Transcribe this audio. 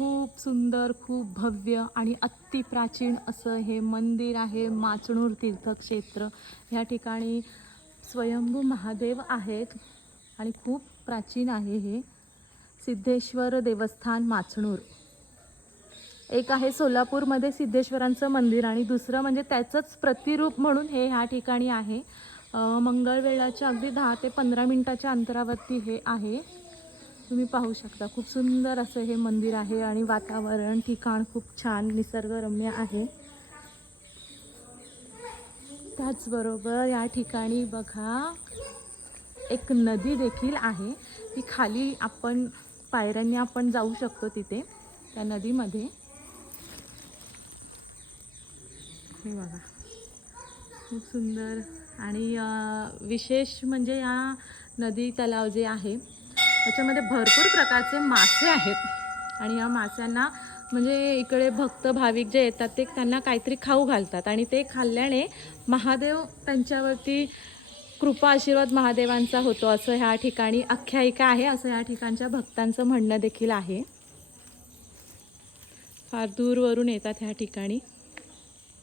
खूप सुंदर खूप भव्य आणि अतिप्राचीन असं हे मंदिर आहे माचणूर तीर्थक्षेत्र. ह्या ठिकाणी स्वयंभू महादेव आहेत आणि खूप प्राचीन आहे हे. सिद्धेश्वर देवस्थान माचणूर. एक आहे सोलापूरमध्ये सिद्धेश्वरांचं मंदिर आणि दुसरं म्हणजे त्याचंच प्रतिरूप म्हणून हे ह्या ठिकाणी आहे. मंगळवेळाच्या अगदी दहा ते पंधरा मिनटाच्या अंतरावरती हे आहे. तुम्ही पाहू शकता. खूप सुंदर असं हे मंदिर आहे आणि वातावरण ठिकाण खूप छान निसर्गरम्य आहे. त्याचबरोबर या ठिकाणी बघा एक नदी देखील आहे. ती खाली आपण पायऱ्यांनी आपण जाऊ शकतो तिथे त्या नदीमध्ये. हे बघा. खूप सुंदर आणि विशेष म्हणजे या नदी तलाव जे आहे त्याच्यामध्ये भरपूर प्रकारचे मासे आहेत. आणि या माशांना म्हणजे इकडे भक्त भाविक जे येतात ते त्यांना काहीतरी खाऊ घालतात. आणि ते खाल्ल्याने महादेव त्यांच्यावरती कृपा आशीर्वाद महादेवांचा होतो असं ह्या ठिकाणी आख्यायिका आहे असं ह्या ठिकाणच्या भक्तांचं म्हणणं देखील आहे. फार दूरवरून येतात ह्या ठिकाणी.